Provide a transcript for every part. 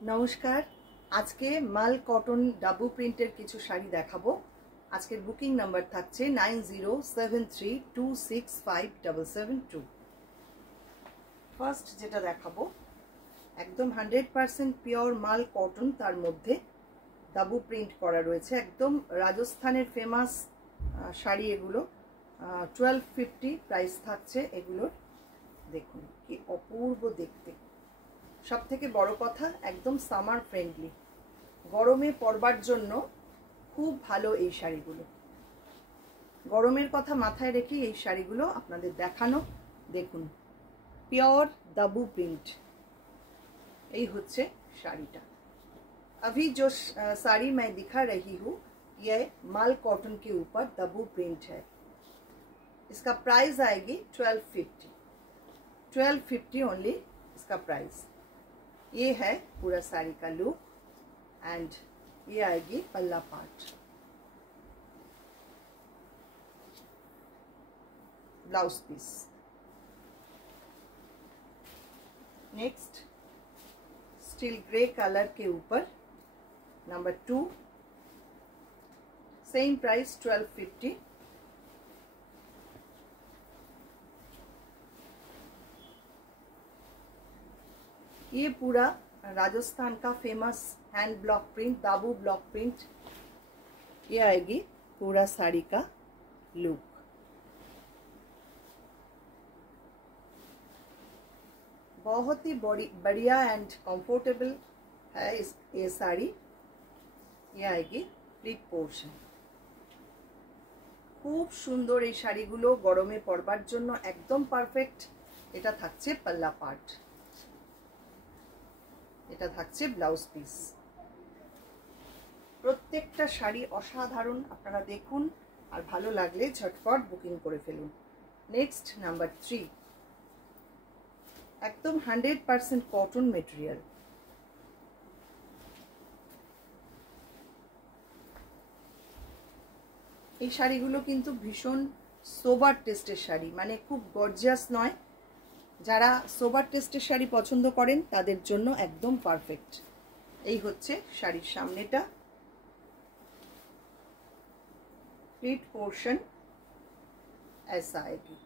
नमस्कार। आज के माल कटन डाबू प्रिंटर किछु शाड़ी देखाबो। आजकेर बुकिंग नम्बर थाकছে 9073265772। फार्स्ट जेटा देखाबो एकदम 100% पियोर माल कटन, तार मध्य डाबू प्रिंट करा रयेछे। एकदम राजस्थानेर फेमास शाड़ी एगुलो। 1250 प्राइस थाकছে एगुलोर। देखुन कि अपूर्व देखते। सबथेके बड़ कथा एकदम सामार फ्रेंडली, गरमे पड़बार जन्य खूब भालो এই শাড়িগুলো। गरमेर कथा माथाय रेखे এই শাড়িগুলো আপনাদের দেখানো। দেখুন পিওর দাবু প্রিंट, এই হচ্ছে শাড়িটা। अभी जो साड़ी मैं दिखा रही हूँ ये माल कॉटन के ऊपर दाबू प्रिंट है। इसका प्राइस आएगी 1250 ओनली इसका प्राइस। ये है पूरा साड़ी का लुक एंड ये आएगी पल्ला part. Blouse piece. Next steel grey colour के ऊपर नंबर 2, सेम प्राइस 1250। ये पूरा राजस्थान का फेमस हैंड ब्लॉक प्रिंट, दाबू ब्लॉक प्रिंट। ये आएगी पूरा साड़ी का लुक। बहुत ही बढ़िया एंड कंफर्टेबल है ये साड़ी। ये आएगी प्लीट पोर्शन। खूब सुंदर ये शाड़ीगुलो गरमे पड़बार जन्य एकदम परफेक्ट। এটা থাকছে पल्ला पार्ट, এটা থাকছে ব্লাউজ পিস। প্রত্যেকটা শাড়ি অসাধারণ, আপনারা দেখুন আর ভালো লাগলে ঝটপট বুকিং করে ফেলুন। নেক্সট নাম্বার 3, একদম 100% কটন মেটেরিয়াল। এই শাড়িগুলো কিন্তু ভীষণ সোবার টেস্টের শাড়ি, মানে খুব গর্জিয়াস নয়। যারা সোবার টেস্টের শাড়ি পছন্দ করেন তাদের জন্য একদম পারফেক্ট। এই হচ্ছে শাড়ির সামনেটা। প্লিট পোর্শন ऐसा आएगी।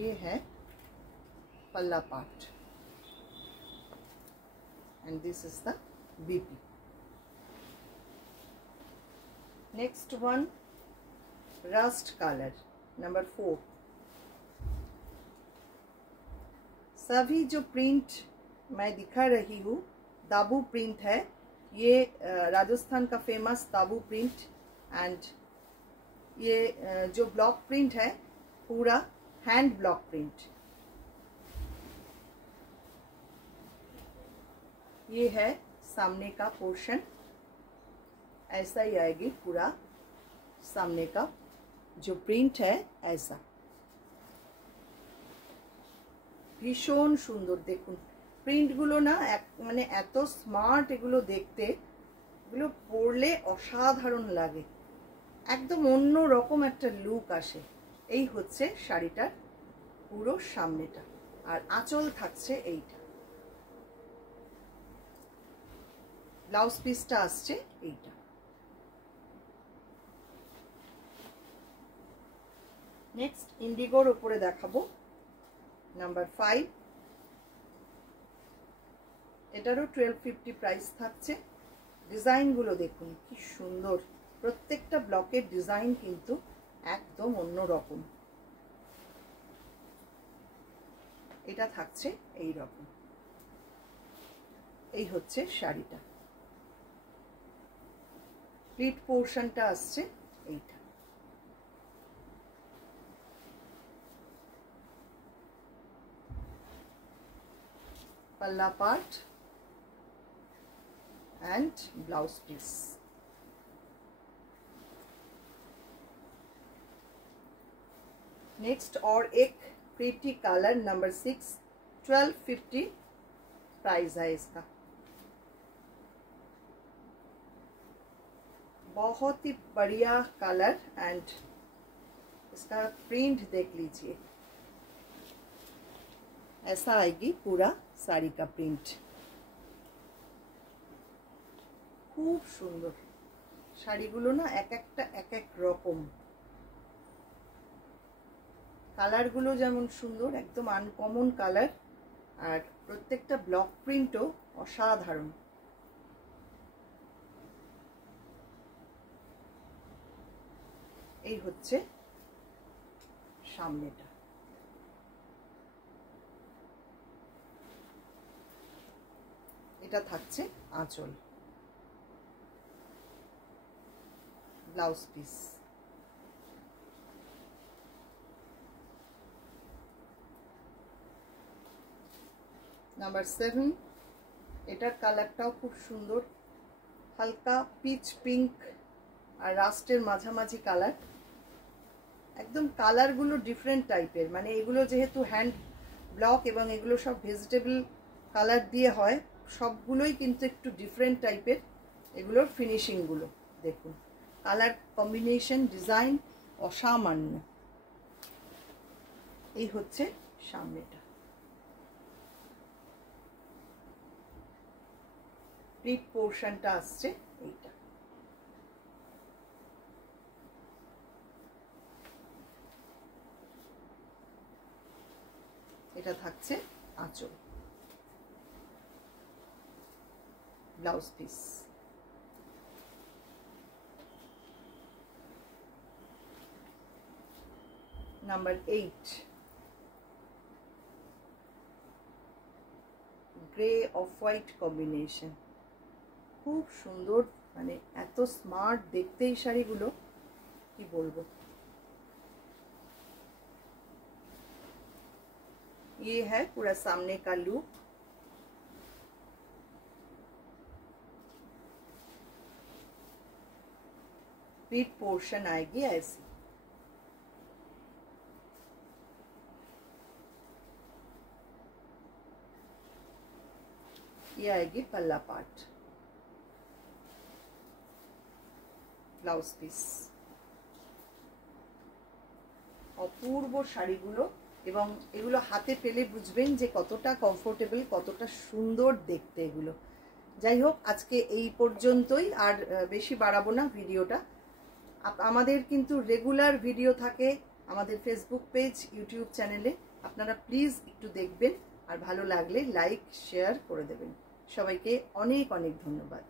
ये है पल्ला part and this is the BP. Next one rust color number 4। सभी जो प्रिंट मैं दिखा रही हूँ दाबू प्रिंट है। ये राजस्थान का फेमस दाबू प्रिंट एंड ये जो ब्लॉक प्रिंट है पूरा हैंड ब्लॉक प्रिंट। ये है सामने का पोर्शन, ऐसा ही आएगी पूरा सामने का जो प्रिंट है ऐसा। भीषण सुंदर देखुन प्रिंटगुलो ना माने एतो स्मार्ट एगुलो देखते, एगुलो पड़ले असाधारण लागे, एकदम अन्य रकम একটা लुक आसे। এই হচ্ছে শাড়িটার পুরো সামনেটা আর আঁচল থাকছে এইটা। ব্লাউজ পিসটা আসছে এইটা। নেক্সট ইন্ডিগোর উপরে দেখাবো নাম্বার 5। এটারও 1250 প্রাইস থাকছে। ডিজাইনগুলো দেখুন কি সুন্দর, প্রত্যেকটা ব্লকের ডিজাইন কিন্তু একদম অন্য রকম। এটা থাকছে এই রকম। এই হচ্ছে শাড়িটা। প্লিট পোর্শনটা আসছে এইটা। पल्ला part and blouse piece. Next और एक प्रीटी कलर नंबर 6, 1250 प्राइस है इसका। बहुत ही बढ़िया कलर एंड इसका प्रिंट देख लीजिए, ऐसा आएगी पूरा साड़ी का प्रिंट। खूब सुंदर শাড়িগুলো না এক একটা এক এক রকম, কালারগুলো যেমন সুন্দর, একদম আনকমন কালার, আর প্রত্যেকটা ব্লক প্রিন্টও অসাধারণ। এই হচ্ছে সামনেটা। এটা থাকছে আঁচল, ব্লাউজ পিস। নাম্বার 7, এটার কালারটাও খুব সুন্দর, হালকা পিচ পিঙ্ক আর রাস্টের মাঝামাঝি কালার। একদম কালারগুলো ডিফারেন্ট টাইপের, মানে এগুলো যেহেতু হ্যান্ড ব্লক এবং এগুলো সব ভেজিটেবল কালার দিয়ে হয়, সবগুলোই কিন্তু একটু ডিফারেন্ট টাইপের। এগুলোর ফিনিশিংগুলো দেখুন, কালার কম্বিনেশন, ডিজাইন অসামান্য। এই হচ্ছে সামনেটা। প্লিট পোর্শনটা আসছে এইটা। এটা থাকছে আঁচল, blouse piece. Number 8, grey off white combination, খুব সুন্দর, মানে এত স্মার্ট দেখতে এই শাড়িগুলো, কি বলবো। ये है पूरा सामने का लुक। प्लीट पोर्शन आएगी ऐसी। ये आएगी पल्ला पार्ट, ब्लाउज पीस। অপূর্ব শাড়িগুলো, এবং এগুলো হাতে পেলে বুঝবেন যে কতটা কমফোর্টেবল, কতটা সুন্দর দেখতে এগুলো। যাই হোক, আজকে এই পর্যন্তই, আর বেশি বাড়াবো না ভিডিওটা। আমাদের কিন্তু রেগুলার ভিডিও থাকে আমাদের ফেসবুক পেজ, ইউটিউব চ্যানেলে। আপনারা প্লিজ একটু দেখবেন, আর ভালো লাগলে লাইক শেয়ার করে দেবেন। সবাইকে অনেক অনেক ধন্যবাদ।